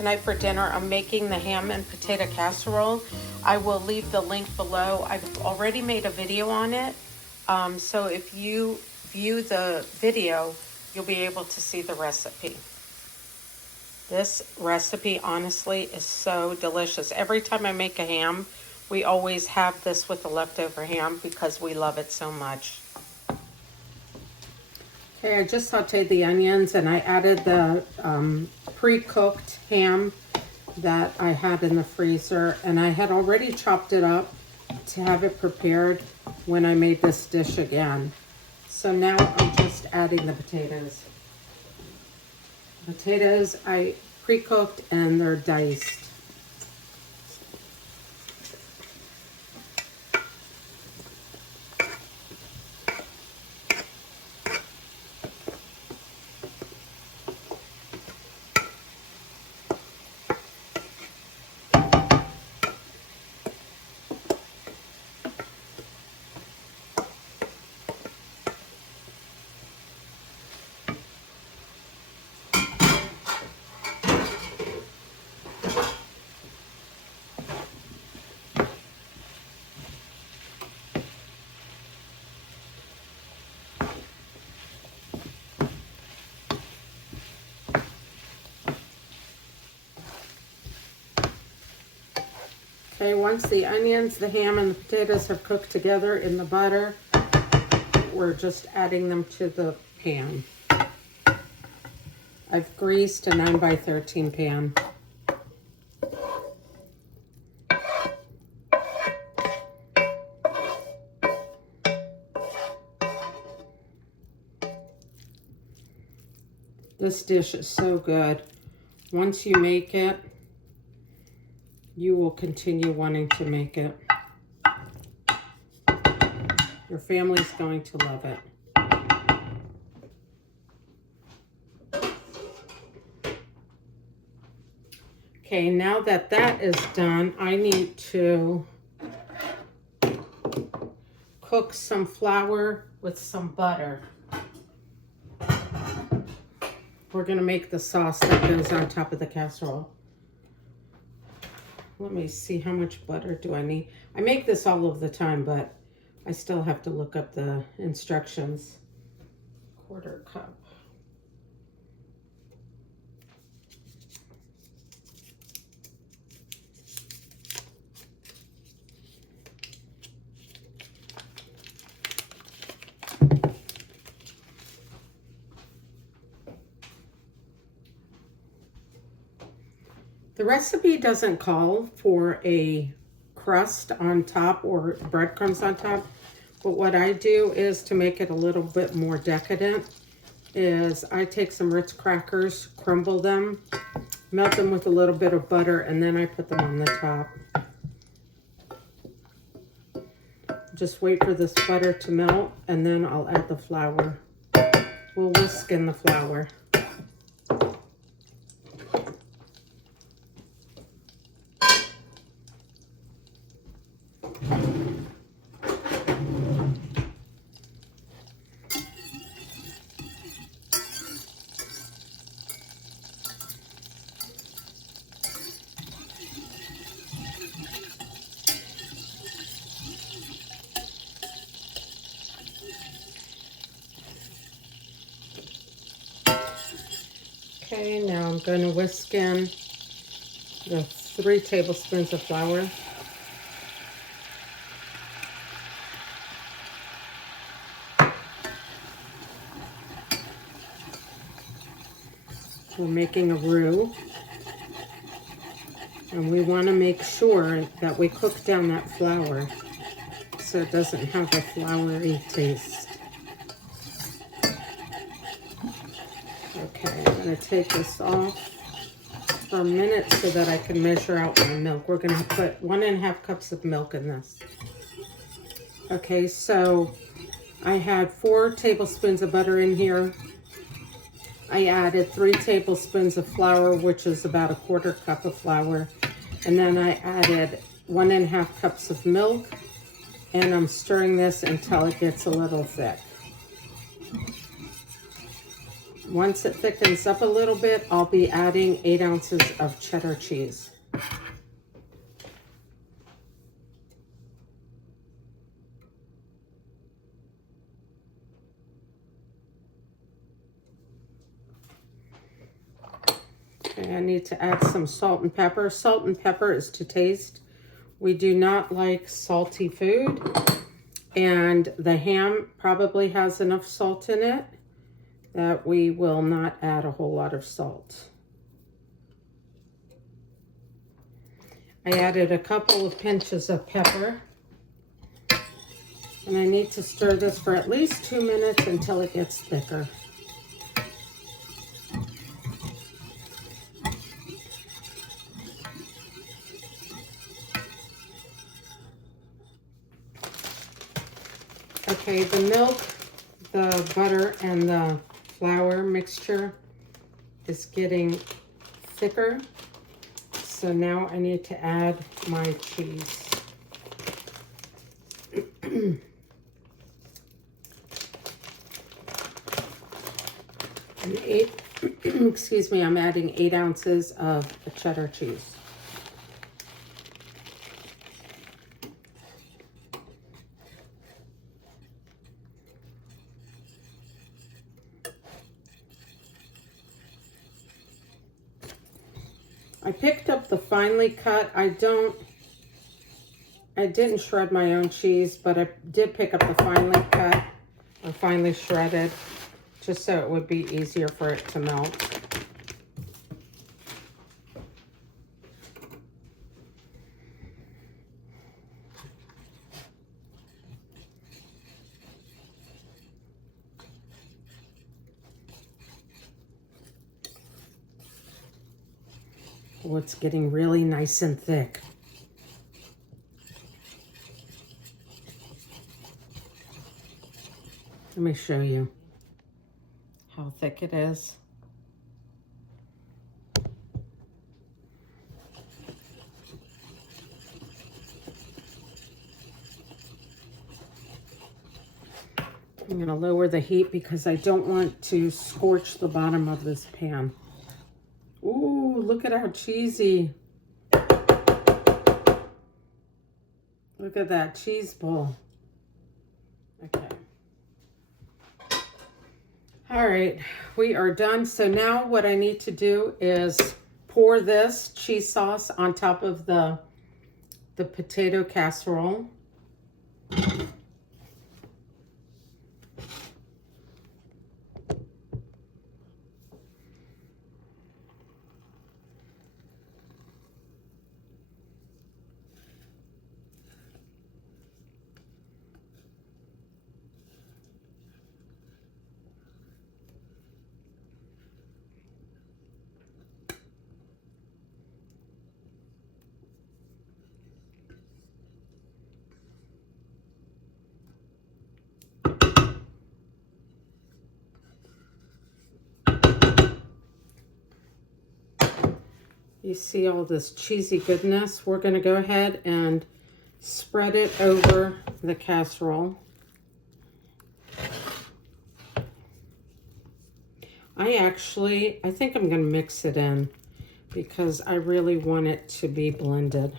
tonight for dinner, I'm making the ham and potato casserole. I will leave the link below. I've already made a video on it. So if you view the video, you'll be able to see the recipe. This recipe, honestly, is so delicious. Every time I make a ham, we always have this with the leftover ham because we love it so much. Okay, I just sauteed the onions and I added the pre-cooked ham that I had in the freezer, and I had already chopped it up to have it prepared when I made this dish again. So now I'm just adding the potatoes. Potatoes I pre-cooked and they're diced. Okay, once the onions, the ham, and the potatoes have cooked together in the butter, we're just adding them to the pan. I've greased a 9x13 pan. This dish is so good. Once you make it, you will continue wanting to make it. Your family's going to love it. Okay, now that that is done, I need to cook some flour with some butter. We're gonna make the sauce that goes on top of the casserole. Let me see, how much butter do I need? I make this all of the time, but I still have to look up the instructions. 1/4 cup. The recipe doesn't call for a crust on top or breadcrumbs on top, but what I do is, to make it a little bit more decadent, is I take some Ritz crackers, crumble them, melt them with a little bit of butter, and then I put them on the top. Just wait for this butter to melt, and then I'll add the flour. We'll whisk in the flour. Okay, now I'm going to whisk in the 3 tablespoons of flour. We're making a roux, and we want to make sure that we cook down that flour so it doesn't have a floury taste. Okay, I'm going to take this off for a minute so that I can measure out my milk. We're going to put 1½ cups of milk in this. Okay, so I had 4 tablespoons of butter in here. I added 3 tablespoons of flour, which is about 1/4 cup of flour. And then I added 1½ cups of milk, and I'm stirring this until it gets a little thick. Once it thickens up a little bit, I'll be adding 8 ounces of cheddar cheese. Okay, I need to add some salt and pepper. Salt and pepper is to taste. We do not like salty food, and the ham probably has enough salt in it that we will not add a whole lot of salt. I added a couple of pinches of pepper, and I need to stir this for at least 2 minutes until it gets thicker. Okay, the milk, the butter, and the flour mixture is getting thicker. So now I need to add my cheese. Excuse me, I'm adding 8 ounces of cheddar cheese. I picked up the finely cut. I didn't shred my own cheese, but I did pick up the finely cut or finely shredded, just so it would be easier for it to melt. Oh, it's getting really nice and thick. Let me show you how thick it is. I'm going to lower the heat because I don't want to scorch the bottom of this pan. Ooh, look at how cheesy. Look at that cheese ball. Okay. All right, we are done. So now what I need to do is pour this cheese sauce on top of the potato casserole. You see all this cheesy goodness. We're going to go ahead and spread it over the casserole. I think I'm going to mix it in because I really want it to be blended.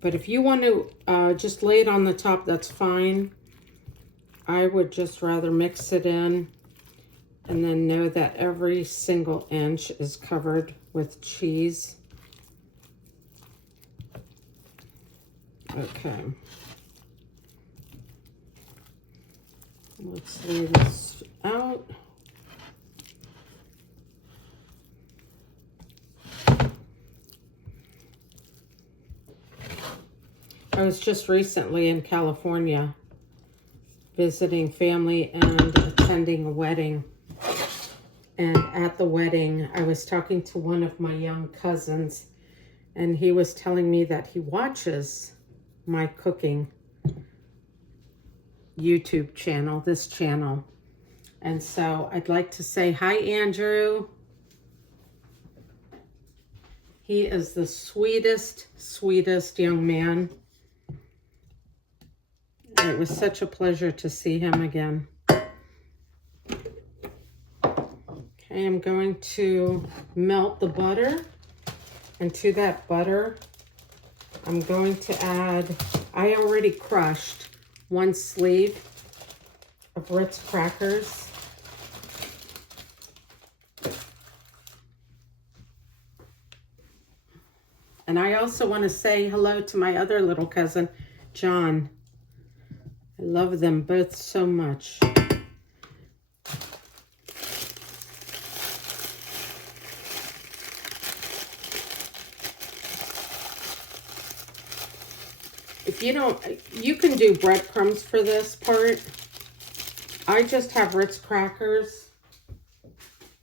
But if you want to just lay it on the top, that's fine. I would just rather mix it in and then know that every single inch is covered with cheese. Okay. Let's lay this out. I was just recently in California visiting family and attending a wedding. And at the wedding, I was talking to one of my young cousins, and he was telling me that he watches my cooking YouTube channel, this channel. And so I'd like to say hi, Andrew. He is the sweetest, sweetest young man. It was such a pleasure to see him again. I am going to melt the butter. And to that butter, I'm going to add, I already crushed 1 sleeve of Ritz crackers. And I also want to say hello to my other little cousin, John. I love them both so much. If you don't, you can do breadcrumbs for this part. I just have Ritz crackers,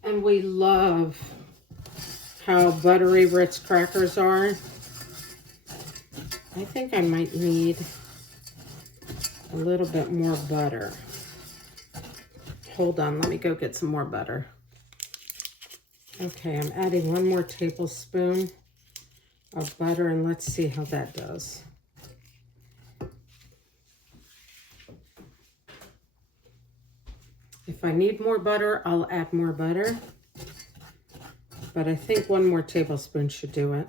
and we love how buttery Ritz crackers are. I think I might need a little bit more butter. Hold on, let me go get some more butter. Okay, I'm adding 1 more tablespoon of butter, and let's see how that does. If I need more butter, I'll add more butter. But I think 1 more tablespoon should do it.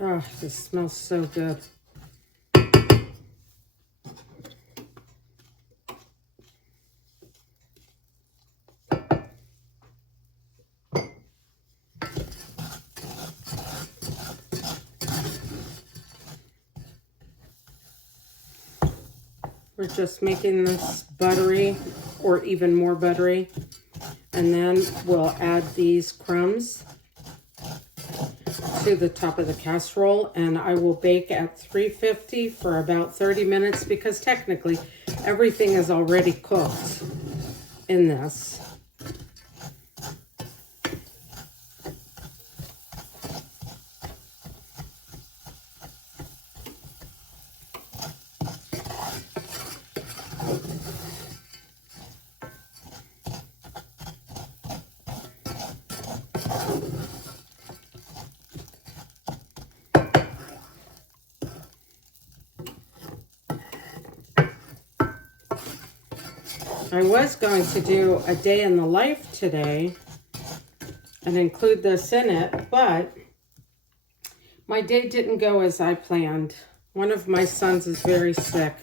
Oh, this smells so good. We're just making this buttery or even more buttery. And then we'll add these crumbs to the top of the casserole, and I will bake at 350 for about 30 minutes because technically everything is already cooked in this. I was going to do a day in the life today and include this in it, but my day didn't go as I planned. One of my sons is very sick,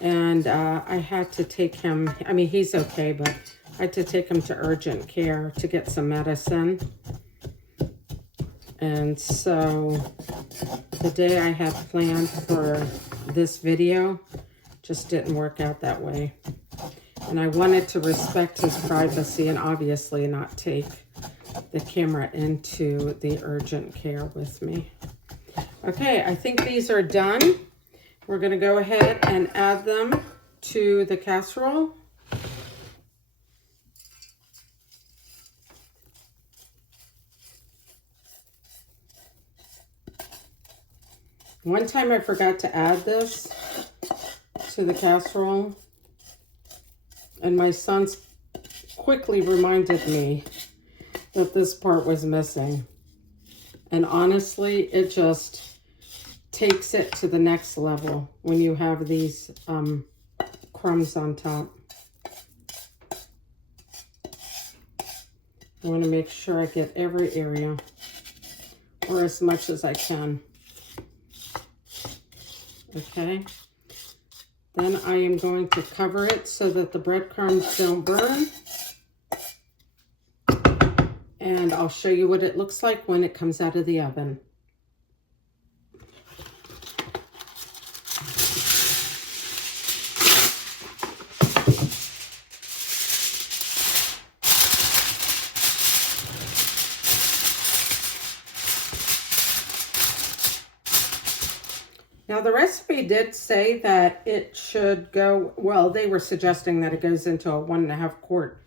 and I had to take him, I mean, he's okay, but I had to take him to urgent care to get some medicine. And so the day I had planned for this video just didn't work out that way. And I wanted to respect his privacy and obviously not take the camera into the urgent care with me. Okay, I think these are done. We're going to go ahead and add them to the casserole. One time I forgot to add this to the casserole, and my sons quickly reminded me that this part was missing. And honestly, it just takes it to the next level when you have these crumbs on top. I want to make sure I get every area, or as much as I can. Okay. Then I am going to cover it so that the breadcrumbs don't burn. And I'll show you what it looks like when it comes out of the oven. Now the recipe did say that it should go, well, they were suggesting that it goes into a 1.5 quart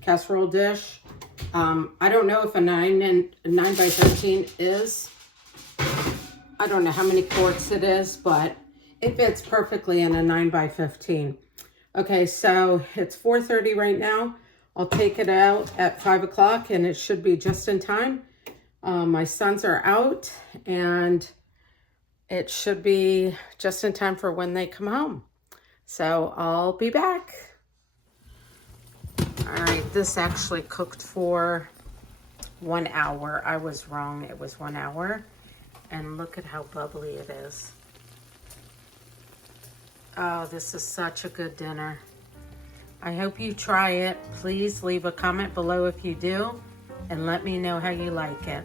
casserole dish. I don't know if a 9 by 13 is I don't know how many quarts it is, but it fits perfectly in a 9x15. Okay, so it's 4:30 right now. I'll take it out at 5 o'clock and it should be just in time. My sons are out and it should be just in time for when they come home. So I'll be back. All right, this actually cooked for 1 hour. I was wrong, it was 1 hour. And look at how bubbly it is. Oh, this is such a good dinner. I hope you try it. Please leave a comment below if you do, and let me know how you like it.